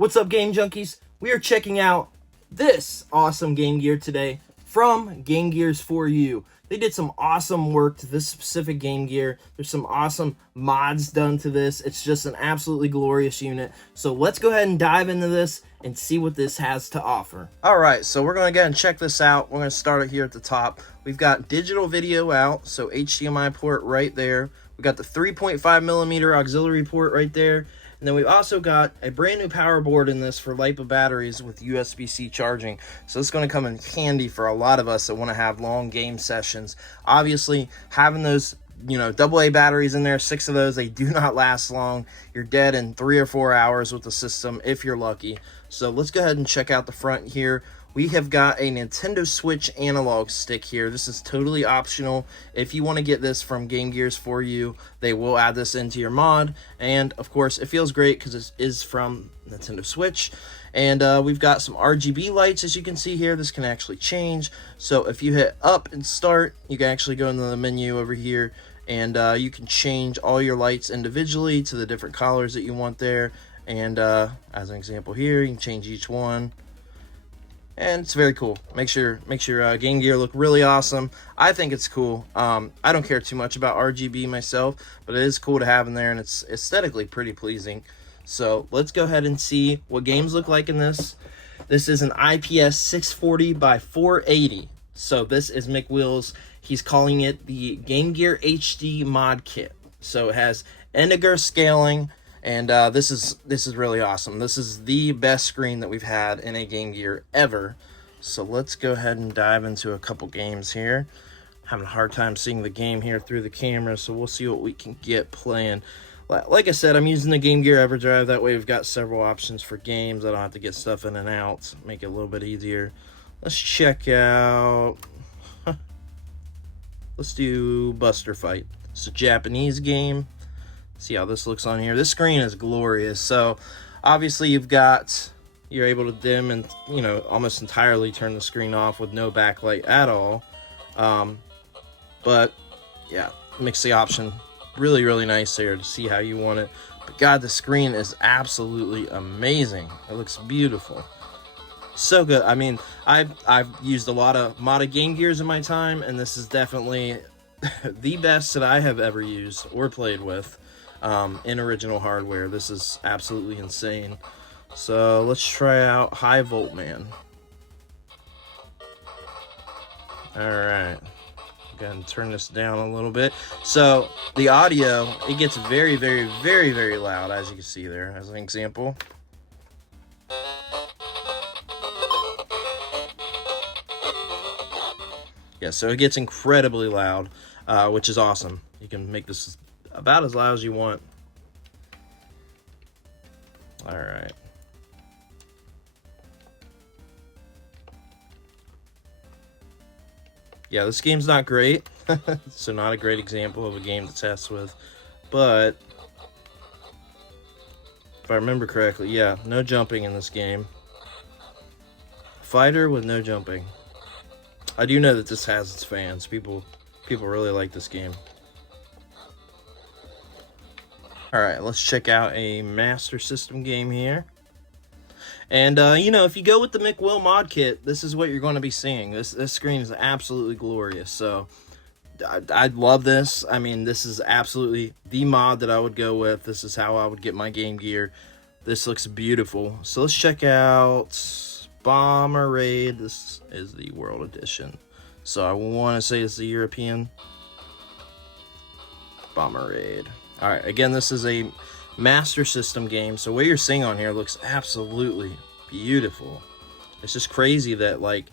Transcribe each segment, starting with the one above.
What's up, Game Junkies? We are checking out this awesome Game Gear today from Game Gears for You. They did some awesome work to this specific Game Gear. There's some awesome mods done to this. It's just an absolutely glorious unit. So let's go ahead and dive into this and see what this has to offer. Alright, so we're going to go and check this out. We're going to start it here at the top. We've got digital video out, so HDMI port right there. We got the 3.5mm auxiliary port right there. And then we've also got a brand new power board in this for LiPo batteries with USB-C charging. So it's going to come in handy for a lot of us that want to have long game sessions. Obviously, having those, AA batteries in there, 6 of those, they do not last long. You're dead in 3 or 4 hours with the system if you're lucky. So let's go ahead and check out the front here. We have got a Nintendo Switch analog stick here. This is totally optional. If you want to get this from Game Gears for You, they will add this into your mod. And of course, it feels great because it is from Nintendo Switch. And we've got some RGB lights, as you can see here. This can actually change. So if you hit up and start, you can actually go into the menu over here. And you can change all your lights individually to the different colors that you want there. And as an example here, you can change each one. And it's very cool. Makes your Game Gear look really awesome. I think it's cool. I don't care too much about RGB myself, but it is cool to have in there, and it's aesthetically pretty pleasing. So let's go ahead and see what games look like in this. This is an IPS 640 by 480. So this is McWill's. He's calling it the Game Gear HD mod kit. So it has Integer scaling. And this is really awesome. This is the best screen that we've had in a Game Gear ever. So let's go ahead and dive into a couple games here. Having a hard time seeing the game here through the camera, so we'll see what we can get playing. Like I said, I'm using the Game Gear EverDrive. That way we've got several options for games. I don't have to get stuff in and out. Make it a little bit easier. Let's check out... Let's do Buster Fight. It's a Japanese game. See how this looks on here. This screen is glorious. So obviously you're able to dim and almost entirely turn the screen off with no backlight at all. But yeah, makes the option really nice there to see how you want it. But God, the screen is absolutely amazing. It looks beautiful. So good. I mean, I've used a lot of modded Game Gears in my time, and this is definitely the best that I have ever used or played with. In original hardware. This is absolutely insane. So let's try out High Volt Man. Alright, go ahead and turn this down a little bit. So the audio, it gets very loud, as you can see there, as an example. Yeah, so it gets incredibly loud, which is awesome. You can make this about as loud as you want. All right. Yeah, this game's not great. So not a great example of a game to test with. But if I remember correctly, yeah, no jumping in this game. Fighter with no jumping. I do know that this has its fans. People really like this game. Alright, let's check out a Master System game here. And, if you go with the McWill mod kit, this is what you're going to be seeing. This screen is absolutely glorious. So, I love this. I mean, this is absolutely the mod that I would go with. This is how I would get my Game Gear. This looks beautiful. So, let's check out Bomber Raid. This is the World Edition. So, I want to say it's the European Bomber Raid. Alright, again, this is a Master System game, so what you're seeing on here looks absolutely beautiful. It's just crazy that,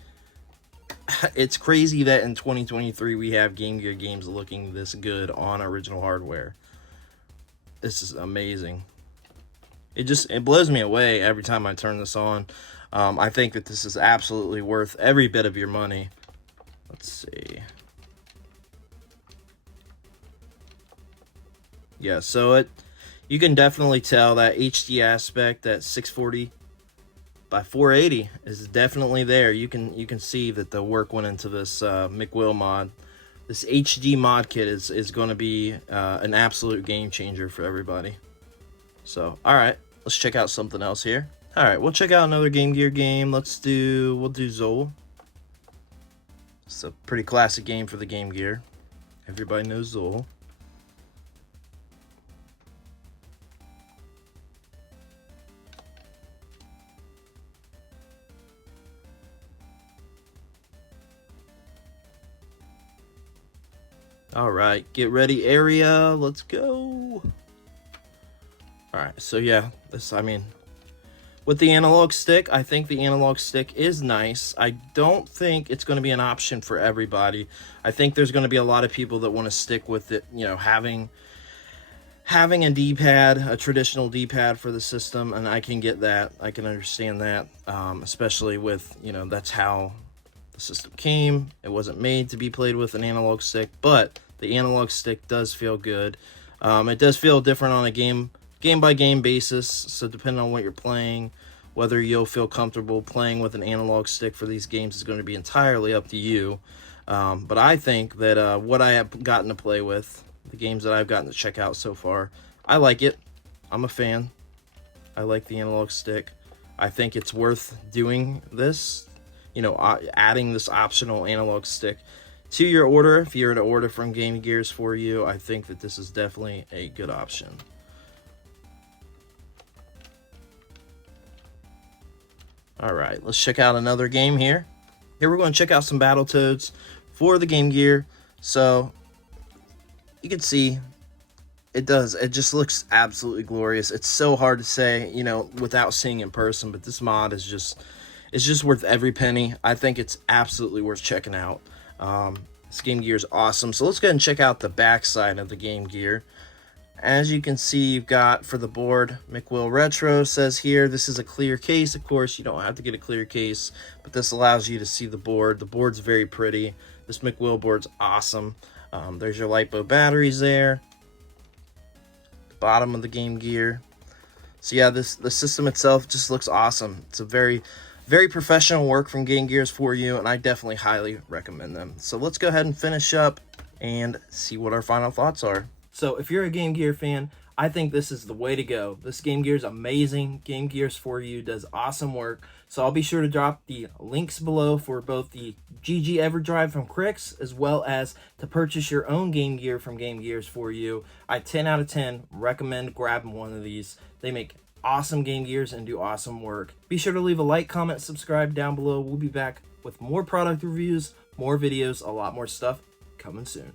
it's crazy that in 2023 we have Game Gear games looking this good on original hardware. This is amazing. It blows me away every time I turn this on. I think that this is absolutely worth every bit of your money. Let's see. Yeah, so you can definitely tell that HD aspect, that 640 by 480 is definitely there. You can see that the work went into this McWill mod. This HD mod kit is going to be an absolute game changer for everybody. So, all right, let's check out something else here. All right, we'll check out another Game Gear game. We'll do Zool. It's a pretty classic game for the Game Gear. Everybody knows Zool. All right, get ready area. Let's go. All right, so yeah, with the analog stick, I think the analog stick is nice. I don't think it's going to be an option for everybody. I think there's going to be a lot of people that want to stick with it, having a D-pad, a traditional D-pad for the system, and I can get that. I can understand that, especially with, that's how the system came. It wasn't made to be played with an analog stick, but the analog stick does feel good. It does feel different on a game-by-game basis, so depending on what you're playing, whether you'll feel comfortable playing with an analog stick for these games is going to be entirely up to you. But I think that what I have gotten to play with, the games that I've gotten to check out so far, I like it. I'm a fan. I like the analog stick. I think it's worth doing this, adding this optional analog stick to your order. If you're to order from Game Gears for you, I think that this is definitely a good option. All right, let's check out another game here. Here we're going to check out some Battletoads for the Game Gear. So you can see it just looks absolutely glorious. It's so hard to say, without seeing in person, but this mod is just worth every penny. I think it's absolutely worth checking out. This Game Gear is awesome. So let's go ahead and check out the back side of the Game Gear. As you can see, you've got for the board, McWill Retro says here, this is a clear case. Of course, you don't have to get a clear case, but this allows you to see the board. The board's very pretty. This McWill board's awesome. There's your LiPo batteries there. The bottom of the Game Gear. So yeah, the system itself just looks awesome. It's a very, very professional work from Game Gears for you, and I definitely highly recommend them. So let's go ahead and finish up and see what our final thoughts are. So if you're a Game Gear fan, I think this is the way to go. This Game Gear is amazing. Game Gears for you does awesome work. So I'll be sure to drop the links below for both the GG EverDrive from Crix, as well as to purchase your own Game Gear from Game Gears for you. I 10 out of 10 recommend grabbing one of these. They make awesome Game Gears and do awesome work. Be sure to leave a like, comment, subscribe down below. We'll be back with more product reviews, more videos, a lot more stuff coming soon.